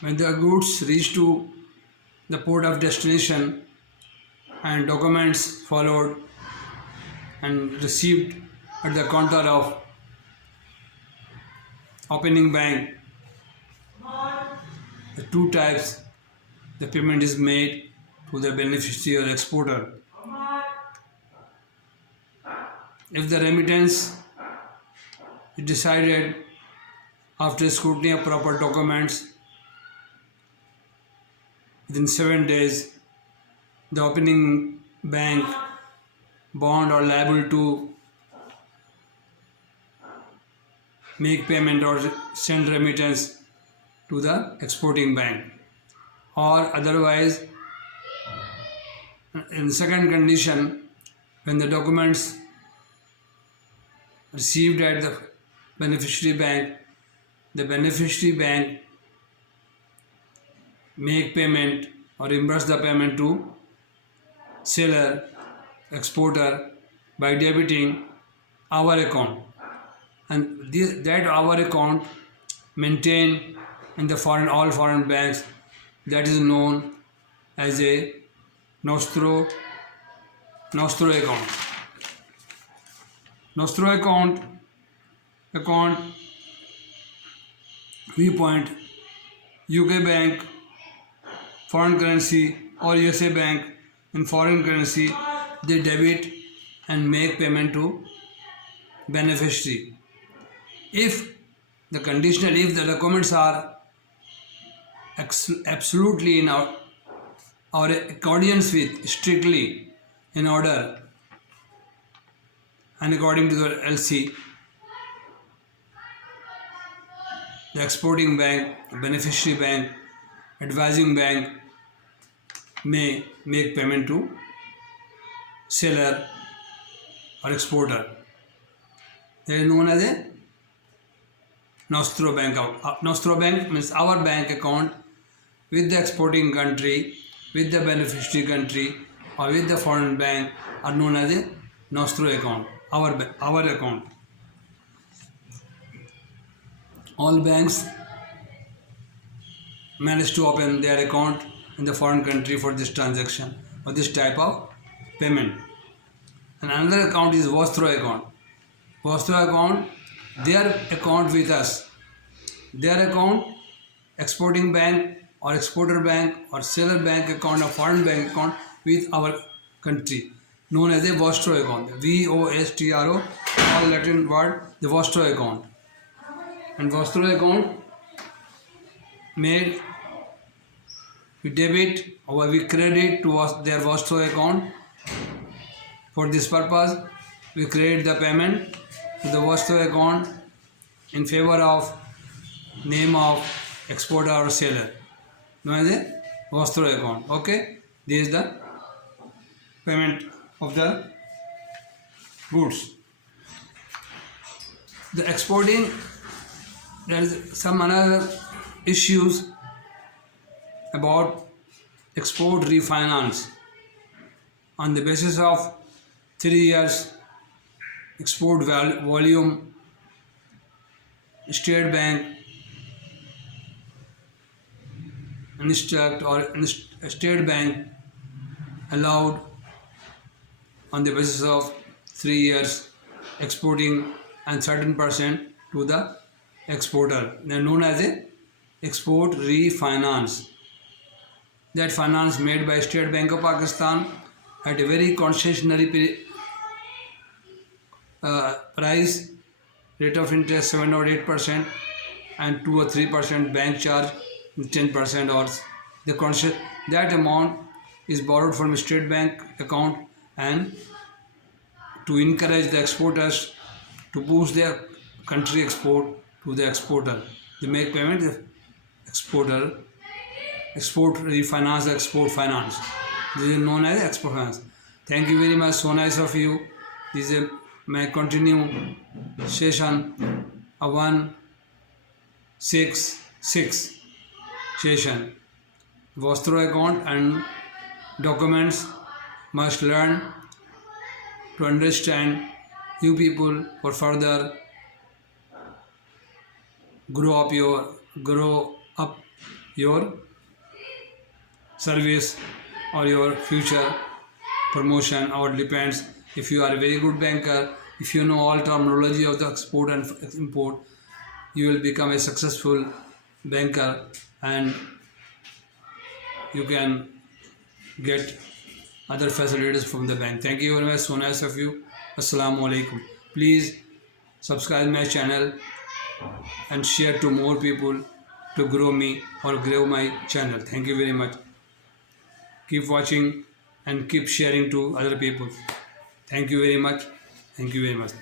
When the goods reach to the port of destination and documents followed and received at the counter of opening bank, the two types the payment is made to the beneficiary or exporter. If the remittance is decided after scrutiny of proper documents within 7 days, the opening bank bond or liable to make payment or send remittance to the exporting bank, or otherwise in the second condition, when the documents received at the beneficiary bank, the beneficiary bank make payment or reimburse the payment to seller, exporter by debiting our account, and that our account maintained in the all foreign banks, that is known as a Nostro account. Nostro account viewpoint, UK bank foreign currency or USA bank in foreign currency, they debit and make payment to beneficiary. If the documents are absolutely in our accordance with, strictly in order and according to the LC, the exporting bank, beneficiary bank, advising bank may make payment to seller or exporter. They are known as a Nostro bank account. Nostro bank means our bank account with the exporting country, with the beneficiary country, or with the foreign bank are known as a Nostro account, our account. All banks manage to open their account in the foreign country for this transaction or this type of payment. And another account is Vostro account. Vostro account, their account with us, their account, exporting bank or exporter bank or seller bank account or foreign bank account with our country, known as a Vostro account. VOSTRO, all Latin word, the Vostro account. And Vostro account made we debit or we credit to their Vostro account. For this purpose, we credit the payment to the Vostro account in favor of name of exporter or seller, known as a Vostro account. Okay, this is the payment of the goods. The exporting, there is some another issues about export refinance on the basis of 3 years export volume. State bank instruct or state bank allowed on the basis of 3 years exporting and certain percent to the exporter. They are known as a export refinance. That finance made by State Bank of Pakistan at a very concessionary price, rate of interest 7 or 8%, and 2 or 3% bank charge, 10% or that amount is borrowed from State Bank account, and to encourage the exporters to boost their country export to the exporter, they make payment the exporter. Export refinance, export finance. This is known as export finance. Thank you very much. So nice of you. This is my continue session, a 166 session. Vostro account and documents must learn to understand you people for further grow up your service or your future promotion, or depends. If you are a very good banker, if you know all terminology of the export and import, you will become a successful banker and you can get other facilities from the bank. Thank you very much. So nice of you. Assalamu alaikum. Please subscribe my channel and share to more people to grow me or grow my channel. Thank you very much. Keep watching and keep sharing to other people. Thank you very much. Thank you very much.